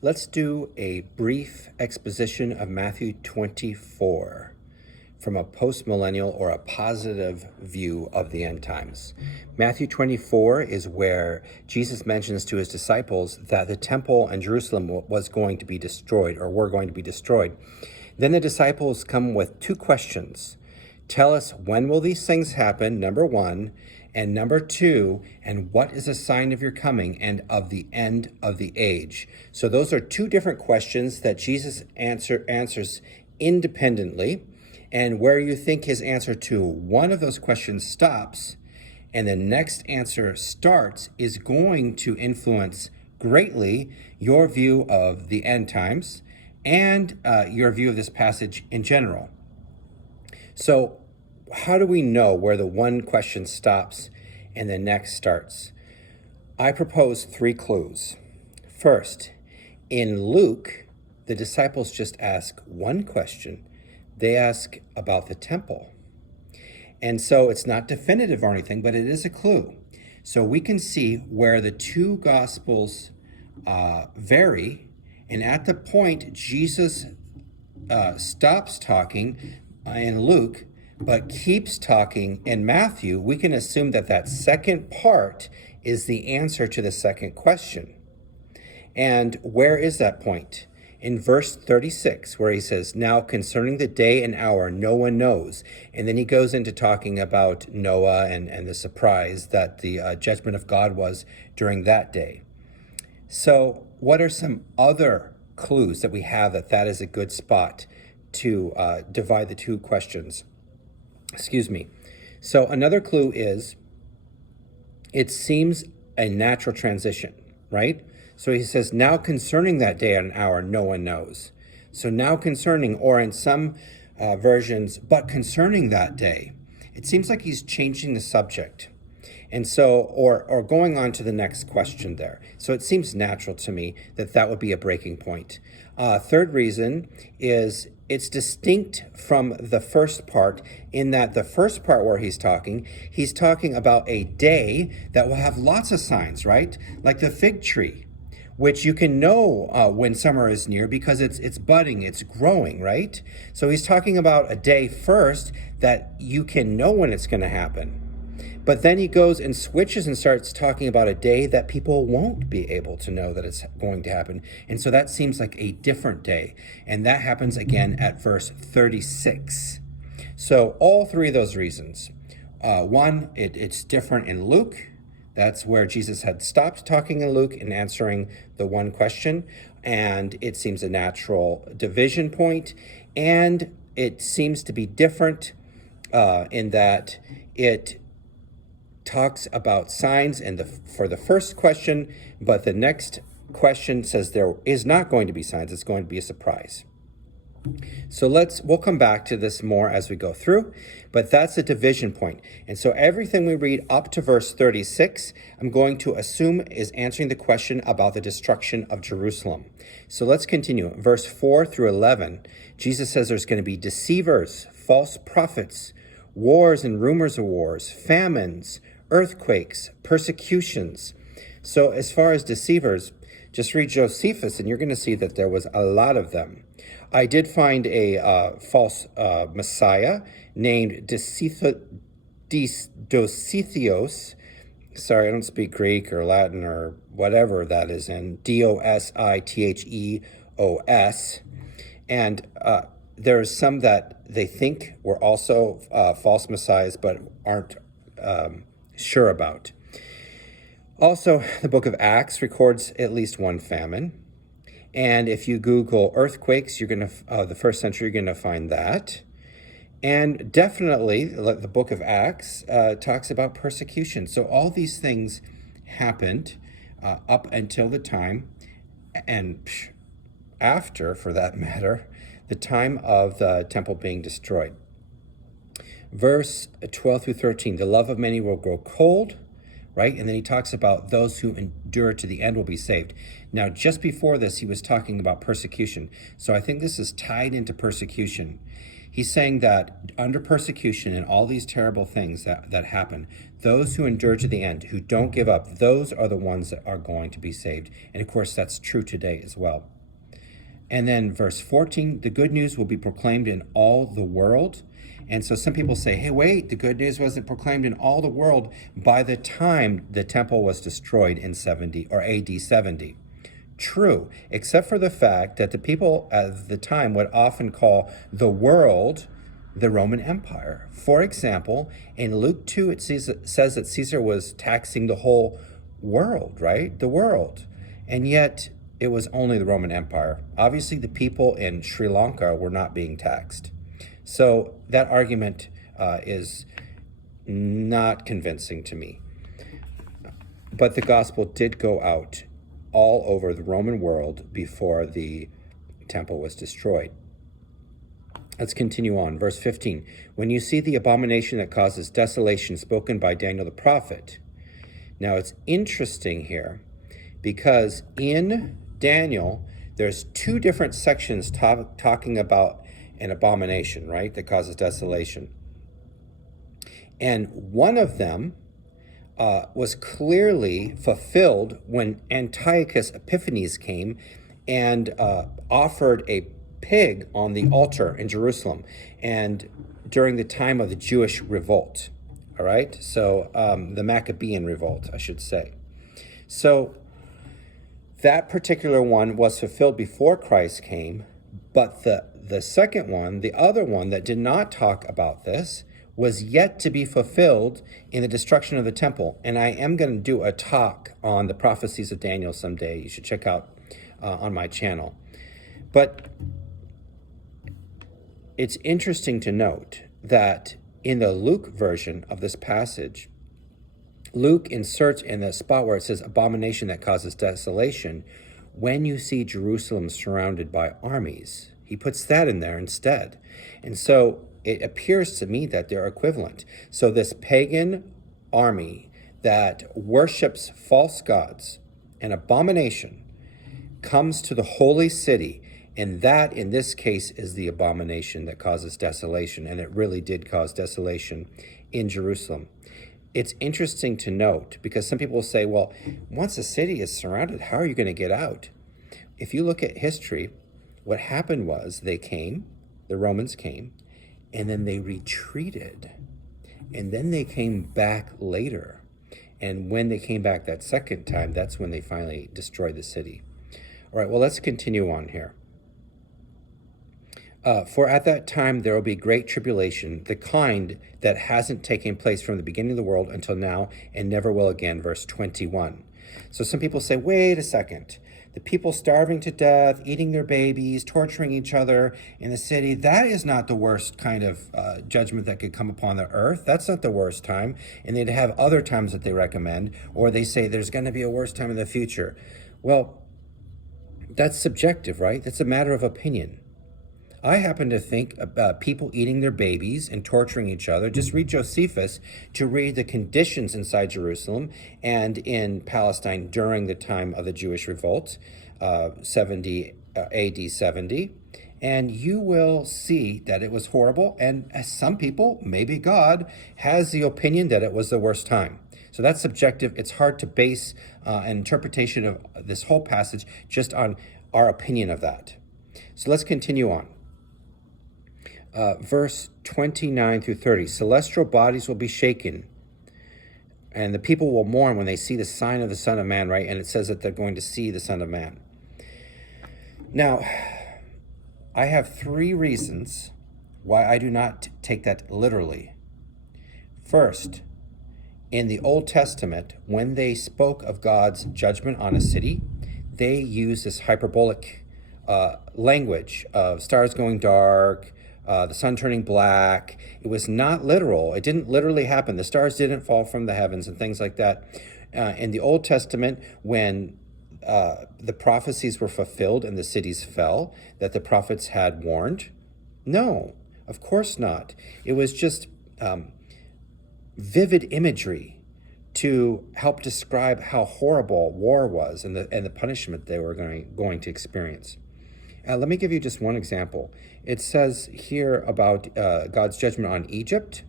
Let's do a brief exposition of Matthew 24 from a post-millennial or a positive view of the end times. Matthew 24 is where Jesus mentions to his disciples that the temple and Jerusalem was going to be destroyed or were going to be destroyed. Then the disciples come with two questions. Tell us, when will these things happen, number one, and number two, and what is a sign of your coming and of the end of the age? So those are two different questions that Jesus answers independently. And where you think his answer to one of those questions stops and the next answer starts is going to influence greatly your view of the end times and your view of this passage in general. So how do we know where the one question stops and the next starts? I propose three clues. First, in Luke, the disciples just ask one question. They ask about the temple. And so it's not definitive or anything, but it is a clue. So we can see where the two gospels vary. And at the point Jesus stops talking in Luke, but keeps talking in Matthew, we can assume that that second part is the answer to the second question. And where is that point? In verse 36, where he says, now concerning the day and hour, no one knows. And then he goes into talking about Noah and the surprise that the judgment of God was during that day. So what are some other clues that we have that is a good spot to divide the two questions? So another clue is, it seems a natural transition, right? So he says, now concerning that day and hour, no one knows. So now concerning, or in some versions, but concerning that day. It seems like he's changing the subject. And so, or going on to the next question there. So it seems natural to me that would be a breaking point. Third reason is it's distinct from the first part in that the first part where he's talking about a day that will have lots of signs, right? Like the fig tree, which you can know when summer is near because it's budding, it's growing, right? So he's talking about a day first that you can know when it's going to happen. But then he goes and switches and starts talking about a day that people won't be able to know that it's going to happen. And so that seems like a different day. And that happens again at verse 36. So all three of those reasons. One, it's different in Luke. That's where Jesus had stopped talking in Luke and answering the one question. And it seems a natural division point. And it seems to be different in that it talks about signs for the first question, but the next question says there is not going to be signs. It's going to be a surprise. So we'll come back to this more as we go through, but that's a division point. And so everything we read up to verse 36, I'm going to assume is answering the question about the destruction of Jerusalem. So let's continue. Verse 4 through 11, Jesus says there's going to be deceivers, false prophets, wars and rumors of wars, famines, earthquakes, persecutions. So as far as deceivers, just read Josephus and you're going to see that there was a lot of them. I did find a false messiah named Dosithios. Sorry, I don't speak Greek or Latin or whatever that is in. Dosithios. And there's some that they think were also false messiahs but aren't sure about. Also, the book of Acts records at least one famine. And if you Google earthquakes, you're going to the first century, you're going to find that. And definitely, the book of Acts talks about persecution. So all these things happened up until the time, and after, for that matter, the time of the temple being destroyed. Verse 12 through 13, the love of many will grow cold, right? And then he talks about those who endure to the end will be saved. Now, just before this, he was talking about persecution. So I think this is tied into persecution. He's saying that under persecution and all these terrible things that happen, those who endure to the end, who don't give up, those are the ones that are going to be saved. And of course, that's true today as well. And then verse 14, the good news will be proclaimed in all the world. And so some people say, hey, wait, the good news wasn't proclaimed in all the world by the time the temple was destroyed in 70 or AD 70. True, except for the fact that the people at the time would often call the world the Roman Empire. For example, in Luke 2, it says that Caesar was taxing the whole world, right? The world. And yet it was only the Roman Empire. Obviously, the people in Sri Lanka were not being taxed. So that argument is not convincing to me. But the gospel did go out all over the Roman world before the temple was destroyed. Let's continue on. Verse 15. When you see the abomination that causes desolation spoken by Daniel the prophet. Now it's interesting here because in Daniel, there's two different sections talking about an abomination, right, that causes desolation. And one of them was clearly fulfilled when Antiochus Epiphanes came and offered a pig on the altar in Jerusalem, and during the time of the Jewish revolt. All right, so the Maccabean revolt, I should say. So that particular one was fulfilled before Christ came, but the second one, the other one that did not talk about this, was yet to be fulfilled in the destruction of the temple. And I am going to do a talk on the prophecies of Daniel someday. You should check out on my channel. But it's interesting to note that in the Luke version of this passage, Luke inserts in the spot where it says abomination that causes desolation, when you see Jerusalem surrounded by armies. He puts that in there instead. And so it appears to me that they're equivalent. So this pagan army that worships false gods, an abomination, comes to the holy city, and that in this case is the abomination that causes desolation, and it really did cause desolation in Jerusalem. It's interesting to note because some people will say, well, once a city is surrounded, how are you going to get out? If you look at history, what happened was the Romans came, and then they retreated, and then they came back later. And when they came back that second time, that's when they finally destroyed the city. All right, well, let's continue on here. For at that time there will be great tribulation, the kind that hasn't taken place from the beginning of the world until now and never will again, verse 21. So some people say, wait a second. The people starving to death, eating their babies, torturing each other in the city, that is not the worst kind of judgment that could come upon the earth. That's not the worst time. And they'd have other times that they recommend, or they say there's going to be a worse time in the future. Well, that's subjective, right? That's a matter of opinion. I happen to think about people eating their babies and torturing each other. Just read Josephus to read the conditions inside Jerusalem and in Palestine during the time of the Jewish revolt, AD 70. And you will see that it was horrible. And as some people, maybe God, has the opinion that it was the worst time. So that's subjective. It's hard to base an interpretation of this whole passage just on our opinion of that. So let's continue on. Verse 29 through 30, celestial bodies will be shaken, and the people will mourn when they see the sign of the Son of Man, right? And it says that they're going to see the Son of Man. Now, I have three reasons why I do not take that literally. First, in the Old Testament, when they spoke of God's judgment on a city, they used this hyperbolic language of stars going dark, the sun turning black. It was not literal. It didn't literally happen. The stars didn't fall from the heavens and things like that. In the Old Testament, when the prophecies were fulfilled and the cities fell, that the prophets had warned? No, of course not. It was just vivid imagery to help describe how horrible war was and the punishment they were going to experience. Let me give you just one example. It says here about God's judgment on Egypt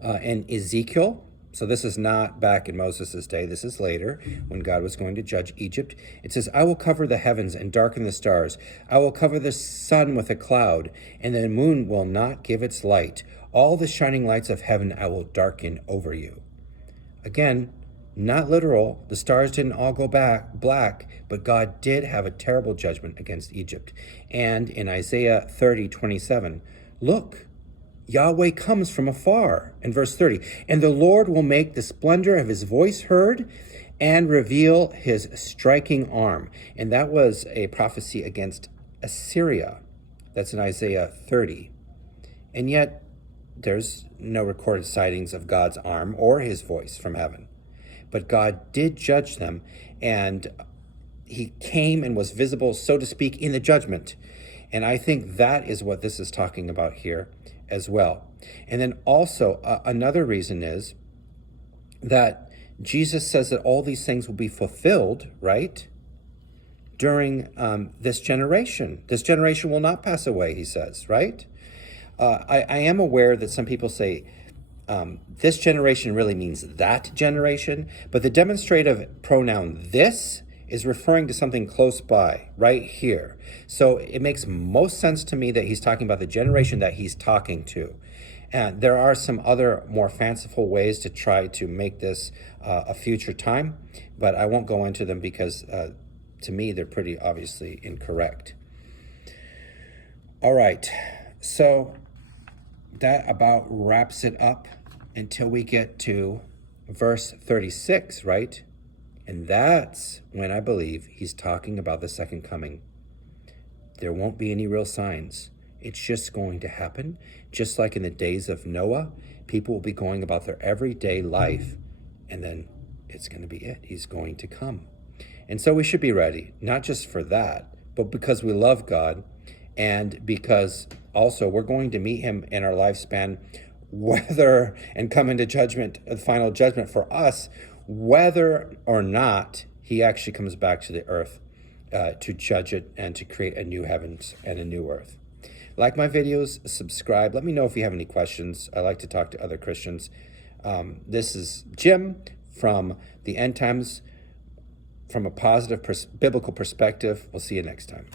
and Ezekiel. So this is not back in Moses' day. This is later when God was going to judge Egypt. It says, I will cover the heavens and darken the stars. I will cover the sun with a cloud, and the moon will not give its light. All the shining lights of heaven I will darken over you. Again, not literal. The stars didn't all go black, but God did have a terrible judgment against Egypt. And in Isaiah 30:27, look, Yahweh comes from afar. In verse 30, and the Lord will make the splendor of his voice heard and reveal his striking arm. And that was a prophecy against Assyria. That's in Isaiah 30. And yet, there's no recorded sightings of God's arm or his voice from heaven. But God did judge them, and he came and was visible, so to speak, in the judgment. And I think that is what this is talking about here as well. And then also another reason is that Jesus says that all these things will be fulfilled, right, during this generation. This generation will not pass away, he says, right? I am aware that some people say this generation really means that generation, but the demonstrative pronoun this is referring to something close by, right here. So it makes most sense to me that he's talking about the generation that he's talking to. And there are some other more fanciful ways to try to make this a future time, but I won't go into them because to me they're pretty obviously incorrect. All right, so that about wraps it up until we get to verse 36, right? And that's when I believe he's talking about the second coming. There won't be any real signs. It's just going to happen. Just like in the days of Noah, people will be going about their everyday life, and then it's going to be it. He's going to come. And so we should be ready, not just for that, but because we love God, and because also we're going to meet him in our lifespan, whether and come into judgment, the final judgment for us, whether or not he actually comes back to the earth to judge it and to create a new heavens and a new earth. Like my videos, subscribe. Let me know if you have any questions. I like to talk to other Christians. This is Jim from the End Times from a positive biblical perspective. We'll see you next time.